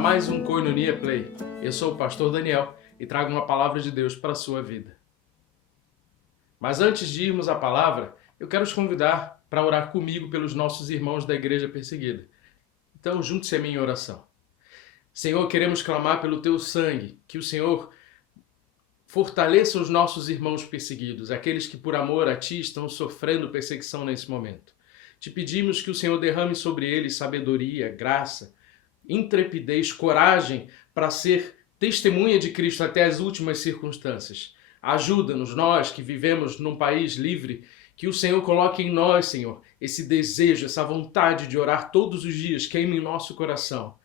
a mais um Koinonia Play. Eu sou o pastor Daniel e trago uma palavra de Deus para a sua vida. Mas antes de irmos à palavra, eu quero te convidar para orar comigo pelos nossos irmãos da igreja perseguida. Então, junte-se a mim em oração. Senhor, queremos clamar pelo teu sangue, que o Senhor fortaleça os nossos irmãos perseguidos, aqueles que por amor a ti estão sofrendo perseguição nesse momento. Te pedimos que o Senhor derrame sobre eles sabedoria, graça, intrepidez, coragem para ser testemunha de Cristo até as últimas circunstâncias. Ajuda-nos, nós que vivemos num país livre, que o Senhor coloque em nós, Senhor, esse desejo, essa vontade de orar todos os dias, queime em nosso coração.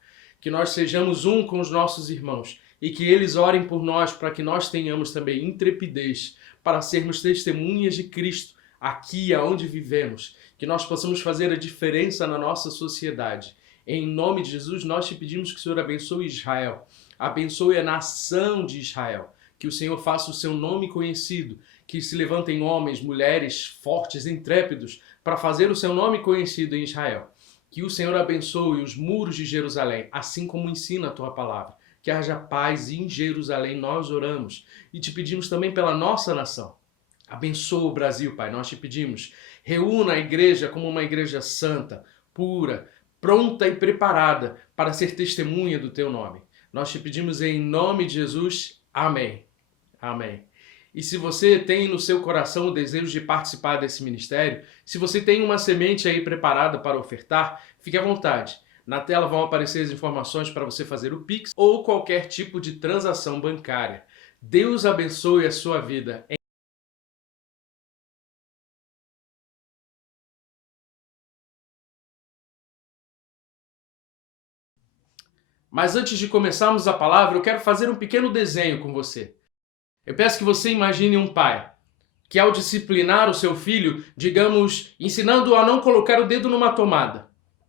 Que nós sejamos um com os nossos irmãos e que eles orem por nós para que nós tenhamos também intrepidez para sermos testemunhas de Cristo aqui aonde vivemos, que nós possamos fazer a diferença na nossa sociedade. Em nome de Jesus, nós te pedimos que o Senhor abençoe Israel, abençoe a nação de Israel, que o Senhor faça o seu nome conhecido, que se levantem homens, mulheres fortes, intrépidos, para fazer o seu nome conhecido em Israel. Que o Senhor abençoe os muros de Jerusalém, assim como ensina a tua palavra. Que haja paz em Jerusalém, nós oramos. E te pedimos também pela nossa nação. Abençoa o Brasil, Pai, nós te pedimos. Reúna a igreja como uma igreja santa, pura, pronta e preparada para ser testemunha do teu nome. Nós te pedimos em nome de Jesus. Amém. Amém. E se você tem no seu coração o desejo de participar desse ministério, se você tem uma semente aí preparada para ofertar, fique à vontade. Na tela vão aparecer as informações para você fazer o Pix ou qualquer tipo de transação bancária. Deus abençoe a sua vida. Mas antes de começarmos a palavra, eu quero fazer um pequeno desenho com você. Eu peço que você imagine um pai que, ao disciplinar o seu filho, digamos, ensinando-o a não colocar o dedo numa tomada.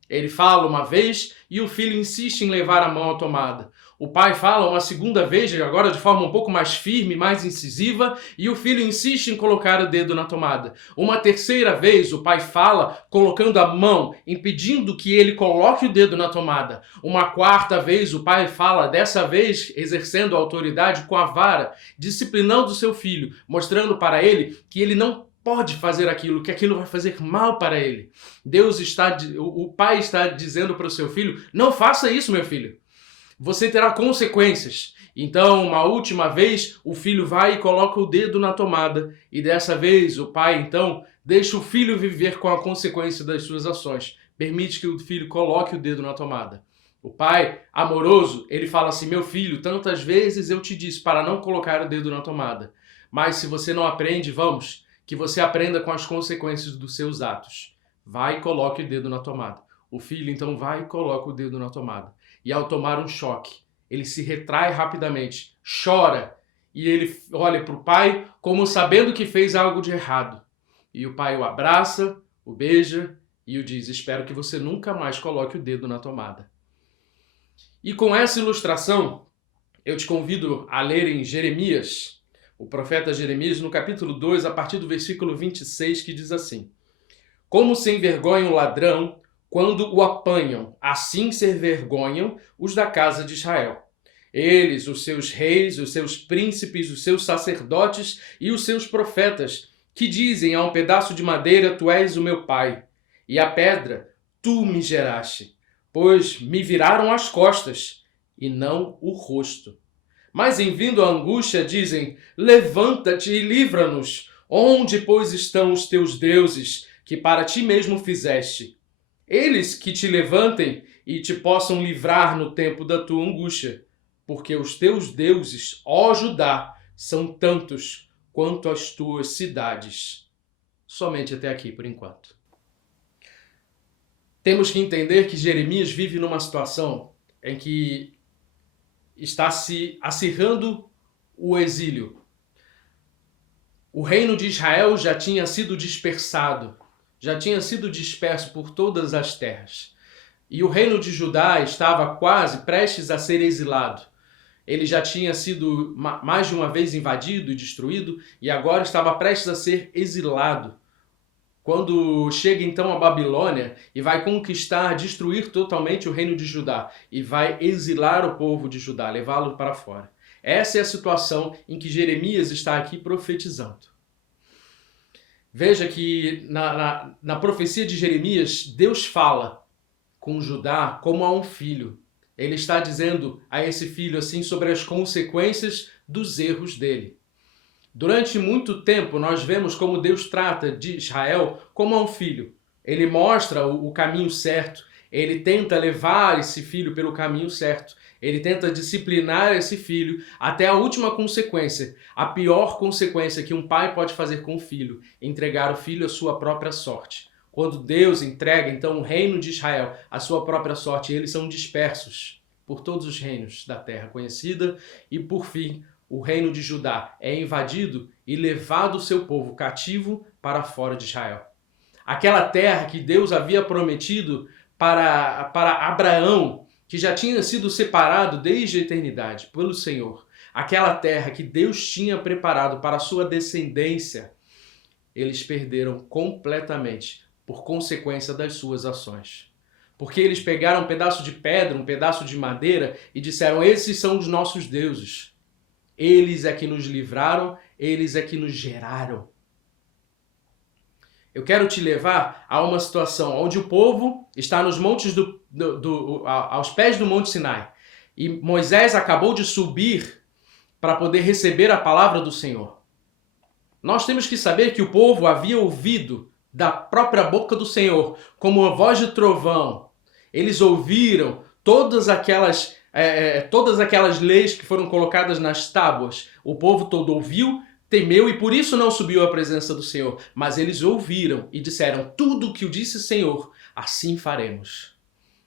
Ele fala uma vez e o filho insiste em levar a mão à tomada. O pai fala uma segunda vez, agora de forma um pouco mais firme, mais incisiva, e o filho insiste em colocar o dedo na tomada. Uma terceira vez, o pai fala, colocando a mão, impedindo que ele coloque o dedo na tomada. Uma quarta vez, o pai fala, dessa vez exercendo a autoridade com a vara, disciplinando o seu filho, mostrando para ele que ele não pode fazer aquilo, que aquilo vai fazer mal para ele. O pai está dizendo para o seu filho, não faça isso, meu filho. Você terá consequências. Então, uma última vez, o filho vai e coloca o dedo na tomada. E dessa vez, o pai, então, deixa o filho viver com a consequência das suas ações. Permite que o filho coloque o dedo na tomada. O pai, amoroso, ele fala assim, meu filho, tantas vezes eu te disse para não colocar o dedo na tomada. Mas se você não aprende, vamos, que você aprenda com as consequências dos seus atos. Vai e coloque o dedo na tomada. O filho, então, vai e coloca o dedo na tomada. E ao tomar um choque, ele se retrai rapidamente, chora, e ele olha para o pai como sabendo que fez algo de errado. E o pai o abraça, o beija e o diz, espero que você nunca mais coloque o dedo na tomada. E com essa ilustração, eu te convido a ler em Jeremias, o profeta Jeremias, no capítulo 2, a partir do versículo 26, que diz assim, como se envergonha o ladrão quando o apanham, assim se envergonham os da casa de Israel. Eles, os seus reis, os seus príncipes, os seus sacerdotes e os seus profetas, que dizem a um pedaço de madeira, tu és o meu pai, e a pedra, tu me geraste, pois me viraram as costas e não o rosto. Mas em vindo a angústia dizem, levanta-te e livra-nos, onde, pois, estão os teus deuses, que para ti mesmo fizeste? Eles que te levantem e te possam livrar no tempo da tua angústia, porque os teus deuses, ó Judá, são tantos quanto as tuas cidades. Somente até aqui por enquanto. Temos que entender que Jeremias vive numa situação em que está se acirrando o exílio. O reino de Israel já tinha sido dispersado. Já tinha sido disperso por todas as terras. E o reino de Judá estava quase prestes a ser exilado. Ele já tinha sido mais de uma vez invadido e destruído, e agora estava prestes a ser exilado. quando chega então a Babilônia e vai conquistar, destruir totalmente o reino de Judá e vai exilar o povo de Judá, levá-lo para fora. Essa é a situação em que Jeremias está aqui profetizando. Veja que na profecia de Jeremias, Deus fala com Judá como a um filho. Ele está dizendo a esse filho assim sobre as consequências dos erros dele. Durante muito tempo, nós vemos como Deus trata de Israel como a um filho. Ele mostra o caminho certo, ele tenta levar esse filho pelo caminho certo, ele tenta disciplinar esse filho até a última consequência, a pior consequência que um pai pode fazer com o filho, entregar o filho à sua própria sorte. Quando Deus entrega, então, o reino de Israel à sua própria sorte, eles são dispersos por todos os reinos da terra conhecida e, por fim, o reino de Judá é invadido e levado o seu povo cativo para fora de Israel. Aquela terra que Deus havia prometido para Abraão, que já tinha sido separado desde a eternidade pelo Senhor, aquela terra que Deus tinha preparado para a sua descendência, eles perderam completamente por consequência das suas ações. Porque eles pegaram um pedaço de pedra, um pedaço de madeira e disseram: esses são os nossos deuses. Eles é que nos livraram, eles é que nos geraram. Eu quero te levar a uma situação onde o povo está nos montes aos pés do Monte Sinai. E Moisés acabou de subir para poder receber a palavra do Senhor. Nós temos que saber que o povo havia ouvido da própria boca do Senhor, como uma voz de trovão. Eles ouviram todas aquelas leis que foram colocadas nas tábuas. O povo todo ouviu, temeu e por isso não subiu à presença do Senhor. Mas eles ouviram e disseram: tudo o que o disse o Senhor, assim faremos.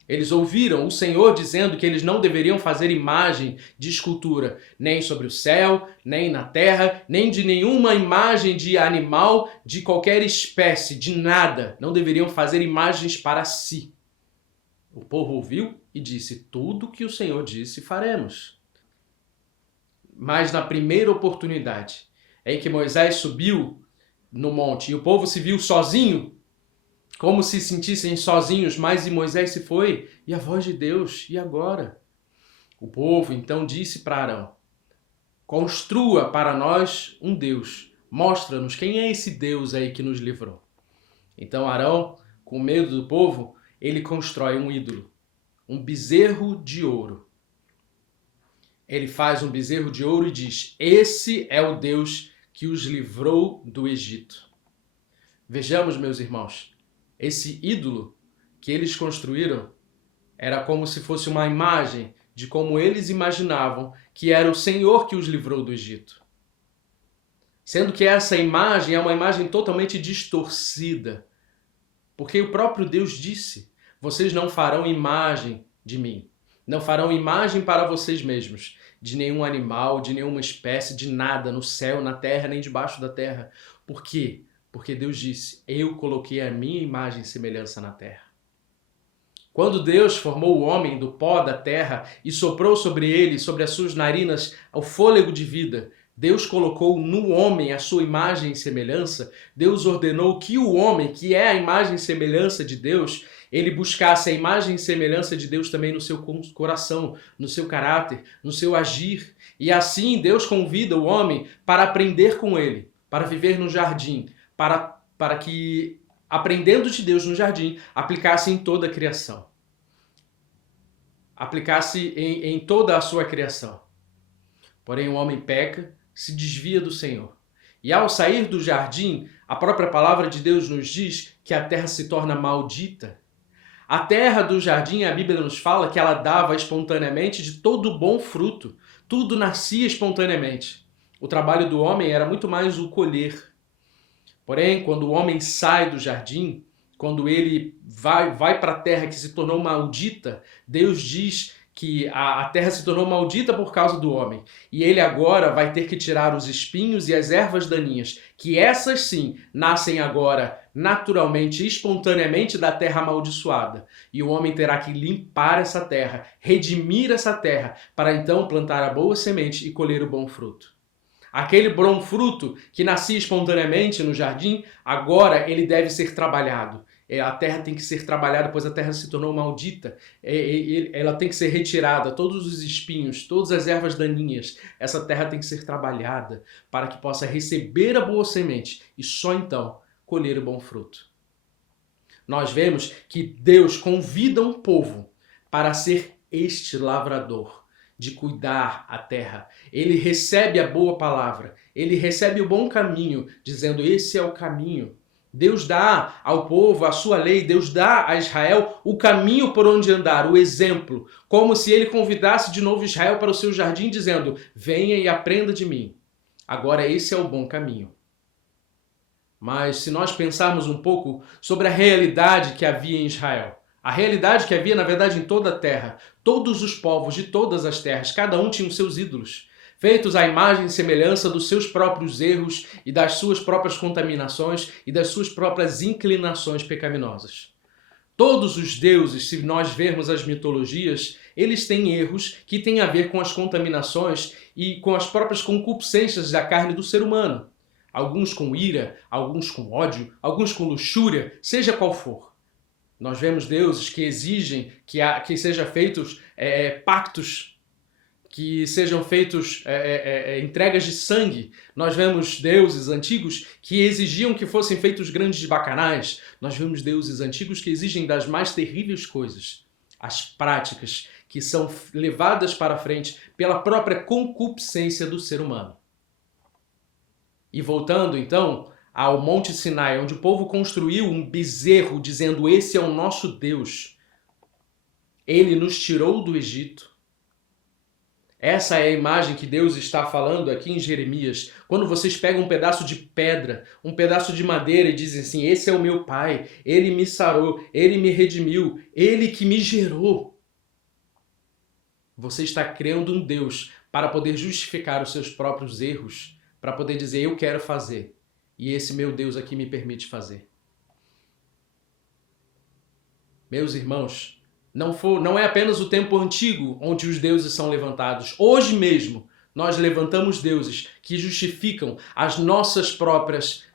Eles ouviram o Senhor dizendo que eles não deveriam fazer imagem de escultura, nem sobre o céu, nem na terra, nem de nenhuma imagem de animal, de qualquer espécie, de nada. Não deveriam fazer imagens para si. O povo ouviu e disse: tudo o que o Senhor disse faremos. Mas na primeira oportunidade em que Moisés subiu no monte e o povo se viu sozinho, como se sentissem sozinhos, mas e Moisés se foi, e a voz de Deus, e agora? O povo então disse para Arão: construa para nós um Deus, mostra-nos quem é esse Deus aí que nos livrou. Então Arão, com medo do povo, ele constrói um ídolo, um bezerro de ouro. Ele faz um bezerro de ouro e diz: esse é o Deus que os livrou do Egito. Vejamos, meus irmãos, esse ídolo que eles construíram era como se fosse uma imagem de como eles imaginavam que era o Senhor que os livrou do Egito. Sendo que essa imagem é uma imagem totalmente distorcida. Porque o próprio Deus disse: vocês não farão imagem de mim. Não farão imagem para vocês mesmos, de nenhum animal, de nenhuma espécie, de nada, no céu, na terra, nem debaixo da terra. Por quê? Porque Deus disse: eu coloquei a minha imagem e semelhança na terra. Quando Deus formou o homem do pó da terra e soprou sobre ele, sobre as suas narinas, o fôlego de vida, Deus colocou no homem a sua imagem e semelhança. Deus ordenou que o homem, que é a imagem e semelhança de Deus, ele buscasse a imagem e semelhança de Deus também no seu coração, no seu caráter, no seu agir. E assim Deus convida o homem para aprender com ele, para viver no jardim, para que, aprendendo de Deus no jardim, aplicasse em toda a criação. Aplicasse em toda a sua criação. Porém, o homem peca, se desvia do Senhor. E ao sair do jardim, a própria palavra de Deus nos diz que a terra se torna maldita. A terra do jardim, a Bíblia nos fala que ela dava espontaneamente de todo bom fruto. Tudo nascia espontaneamente. O trabalho do homem era muito mais o colher. Porém, quando o homem sai do jardim, quando ele vai para a terra que se tornou maldita, Deus diz que a terra se tornou maldita por causa do homem. E ele agora vai ter que tirar os espinhos e as ervas daninhas, que essas sim nascem agora naturalmente, espontaneamente da terra amaldiçoada. E o homem terá que limpar essa terra, redimir essa terra, para então plantar a boa semente e colher o bom fruto. Aquele bom fruto que nascia espontaneamente no jardim, agora ele deve ser trabalhado. A terra tem que ser trabalhada, pois a terra se tornou maldita. Ela tem que ser retirada, todos os espinhos, todas as ervas daninhas. Essa terra tem que ser trabalhada para que possa receber a boa semente e só então colher o bom fruto. Nós vemos que Deus convida um povo para ser este lavrador, de cuidar a terra. Ele recebe a boa palavra, ele recebe o bom caminho, dizendo: esse é o caminho. Deus dá ao povo a sua lei, Deus dá a Israel o caminho por onde andar, o exemplo, como se ele convidasse de novo Israel para o seu jardim, dizendo: venha e aprenda de mim. Agora esse é o bom caminho. Mas se nós pensarmos um pouco sobre a realidade que havia em Israel, a realidade que havia, na verdade, em toda a terra, todos os povos de todas as terras, cada um tinha os seus ídolos, feitos à imagem e semelhança dos seus próprios erros e das suas próprias contaminações e das suas próprias inclinações pecaminosas. Todos os deuses, se nós vermos as mitologias, eles têm erros que têm a ver com as contaminações e com as próprias concupiscências da carne do ser humano. Alguns com ira, alguns com ódio, alguns com luxúria, seja qual for. Nós vemos deuses que exigem que sejam feitos pactos, que sejam feitos entregas de sangue. Nós vemos deuses antigos que exigiam que fossem feitos grandes bacanais. Nós vemos deuses antigos que exigem das mais terríveis coisas. As práticas que são levadas para frente pela própria concupiscência do ser humano. E voltando então ao Monte Sinai, onde o povo construiu um bezerro dizendo: esse é o nosso Deus. Ele nos tirou do Egito. Essa é a imagem que Deus está falando aqui em Jeremias. Quando vocês pegam um pedaço de pedra, um pedaço de madeira e dizem assim: esse é o meu pai, ele me sarou, ele me redimiu, ele que me gerou. Você está criando um Deus para poder justificar os seus próprios erros, para poder dizer: eu quero fazer, e esse meu Deus aqui me permite fazer. Meus irmãos, não é apenas o tempo antigo onde os deuses são levantados. Hoje mesmo, nós levantamos deuses que justificam as nossas próprias,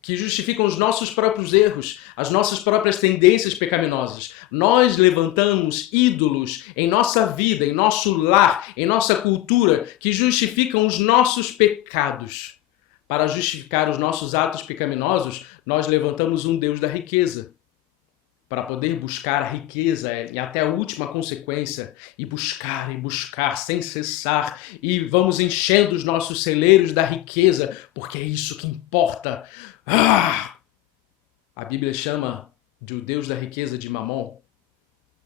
que justificam os nossos próprios erros, as nossas próprias tendências pecaminosas. Nós levantamos ídolos em nossa vida, em nosso lar, em nossa cultura, que justificam os nossos pecados. Para justificar os nossos atos pecaminosos, nós levantamos um Deus da riqueza, para poder buscar a riqueza e até a última consequência, e buscar sem cessar, e vamos enchendo os nossos celeiros da riqueza, porque é isso que importa. A Bíblia chama de o Deus da riqueza de Mamon,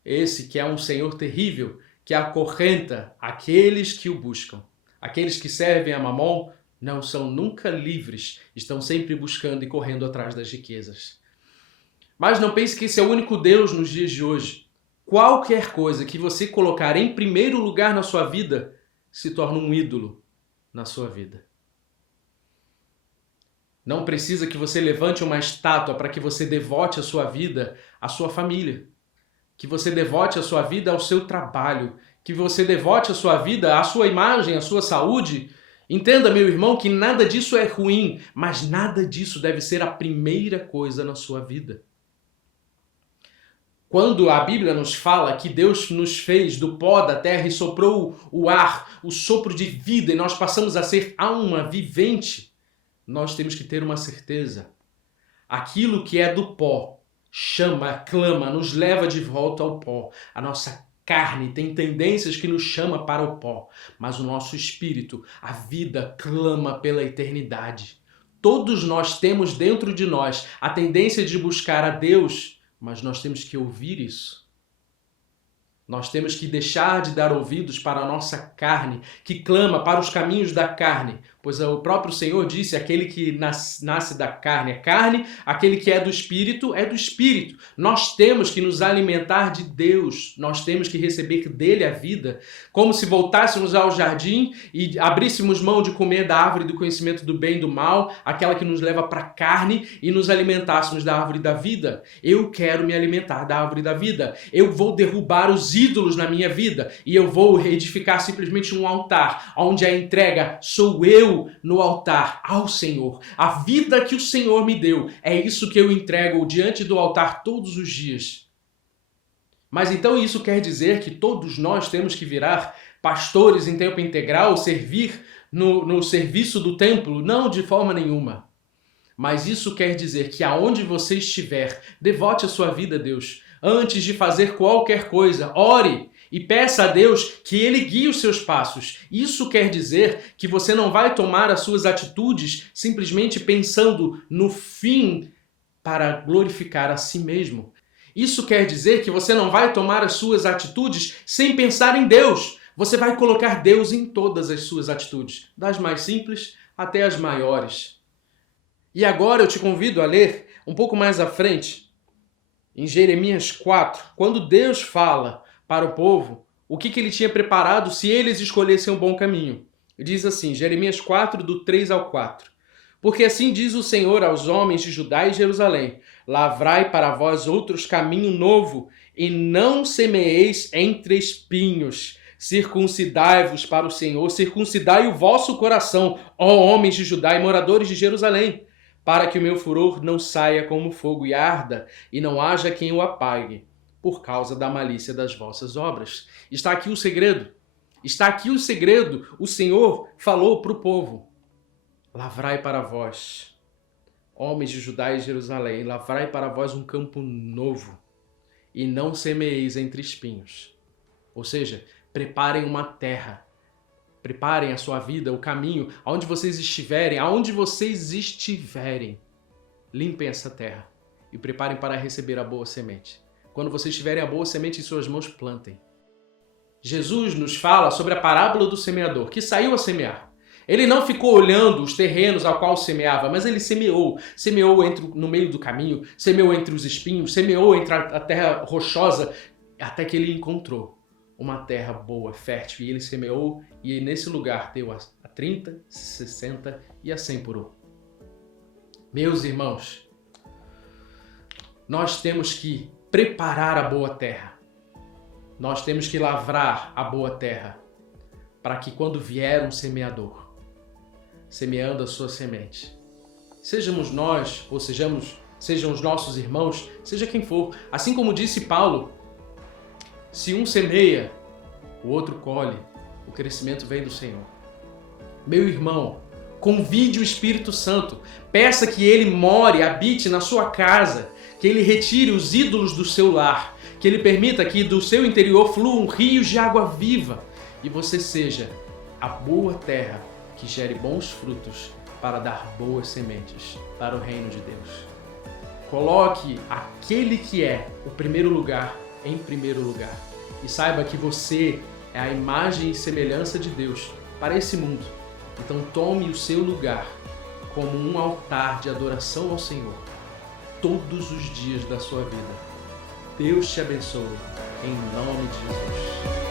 esse que é um senhor terrível, que acorrenta aqueles que o buscam. Aqueles que servem a Mamon não são nunca livres, estão sempre buscando e correndo atrás das riquezas. Mas não pense que esse é o único Deus nos dias de hoje. Qualquer coisa que você colocar em primeiro lugar na sua vida se torna um ídolo na sua vida. Não precisa que você levante uma estátua para que você devote a sua vida à sua família, que você devote a sua vida ao seu trabalho, que você devote a sua vida à sua imagem, à sua saúde. Entenda, meu irmão, que nada disso é ruim, mas nada disso deve ser a primeira coisa na sua vida. Quando a Bíblia nos fala que Deus nos fez do pó da terra e soprou o ar, o sopro de vida, e nós passamos a ser alma vivente, nós temos que ter uma certeza. Aquilo que é do pó chama, clama, nos leva de volta ao pó. A nossa carne tem tendências que nos chama para o pó, mas o nosso espírito, a vida, clama pela eternidade. Todos nós temos dentro de nós a tendência de buscar a Deus, mas nós temos que ouvir isso. Nós temos que deixar de dar ouvidos para a nossa carne, que clama para os caminhos da carne, pois o próprio Senhor disse: aquele que nasce da carne é carne, aquele que é do Espírito é do Espírito. Nós temos que nos alimentar de Deus, nós temos que receber dele a vida, como se voltássemos ao jardim e abríssemos mão de comer da árvore do conhecimento do bem e do mal, aquela que nos leva para a carne, e nos alimentássemos da árvore da vida. Eu quero me alimentar da árvore da vida. Eu vou derrubar os os ídolos na minha vida e eu vou edificar simplesmente um altar, onde a entrega sou eu no altar ao Senhor. A vida que o Senhor me deu, é isso que eu entrego diante do altar todos os dias. Mas então isso quer dizer que todos nós temos que virar pastores em tempo integral, servir no serviço do templo? Não, de forma nenhuma. Mas isso quer dizer que aonde você estiver, devote a sua vida a Deus. Antes de fazer qualquer coisa, ore e peça a Deus que Ele guie os seus passos. Isso quer dizer que você não vai tomar as suas atitudes simplesmente pensando no fim para glorificar a si mesmo. Isso quer dizer que você não vai tomar as suas atitudes sem pensar em Deus. Você vai colocar Deus em todas as suas atitudes, das mais simples até as maiores. E agora eu te convido a ler um pouco mais à frente, em Jeremias 4, quando Deus fala para o povo o que ele tinha preparado se eles escolhessem um bom caminho. Diz assim, Jeremias 4, do 3 ao 4. Porque assim diz o Senhor aos homens de Judá e Jerusalém, lavrai para vós outros caminho novo, e não semeeis entre espinhos. Circuncidai-vos para o Senhor, circuncidai o vosso coração, ó homens de Judá e moradores de Jerusalém, para que o meu furor não saia como fogo e arda, e não haja quem o apague, por causa da malícia das vossas obras. Está aqui o segredo. Está aqui o segredo. O Senhor falou para o povo. Lavrai para vós, homens de Judá e Jerusalém, lavrai para vós um campo novo, e não semeeis entre espinhos. Ou seja, preparem uma terra. Preparem a sua vida, o caminho, aonde vocês estiverem, limpem essa terra e preparem para receber a boa semente. Quando vocês tiverem a boa semente em suas mãos, plantem. Jesus nos fala sobre a parábola do semeador, que saiu a semear. Ele não ficou olhando os terrenos ao qual semeava, mas ele semeou. Semeou no meio do caminho, semeou entre os espinhos, semeou entre a terra rochosa, até que ele encontrou uma terra boa, fértil, e ele semeou, e nesse lugar deu a 30, 60 e a 100 por um. Meus irmãos, nós temos que preparar a boa terra. Nós temos que lavrar a boa terra, para que quando vier um semeador, semeando a sua semente, sejamos nós, ou sejam os nossos irmãos, seja quem for, assim como disse Paulo, se um semeia, o outro colhe, o crescimento vem do Senhor. Meu irmão, convide o Espírito Santo, peça que Ele more, habite na sua casa, que Ele retire os ídolos do seu lar, que Ele permita que do seu interior fluam rios de água viva e você seja a boa terra que gere bons frutos para dar boas sementes para o reino de Deus. Coloque aquele que é o primeiro lugar em primeiro lugar. E saiba que você é a imagem e semelhança de Deus para esse mundo. Então tome o seu lugar como um altar de adoração ao Senhor todos os dias da sua vida. Deus te abençoe, em nome de Jesus.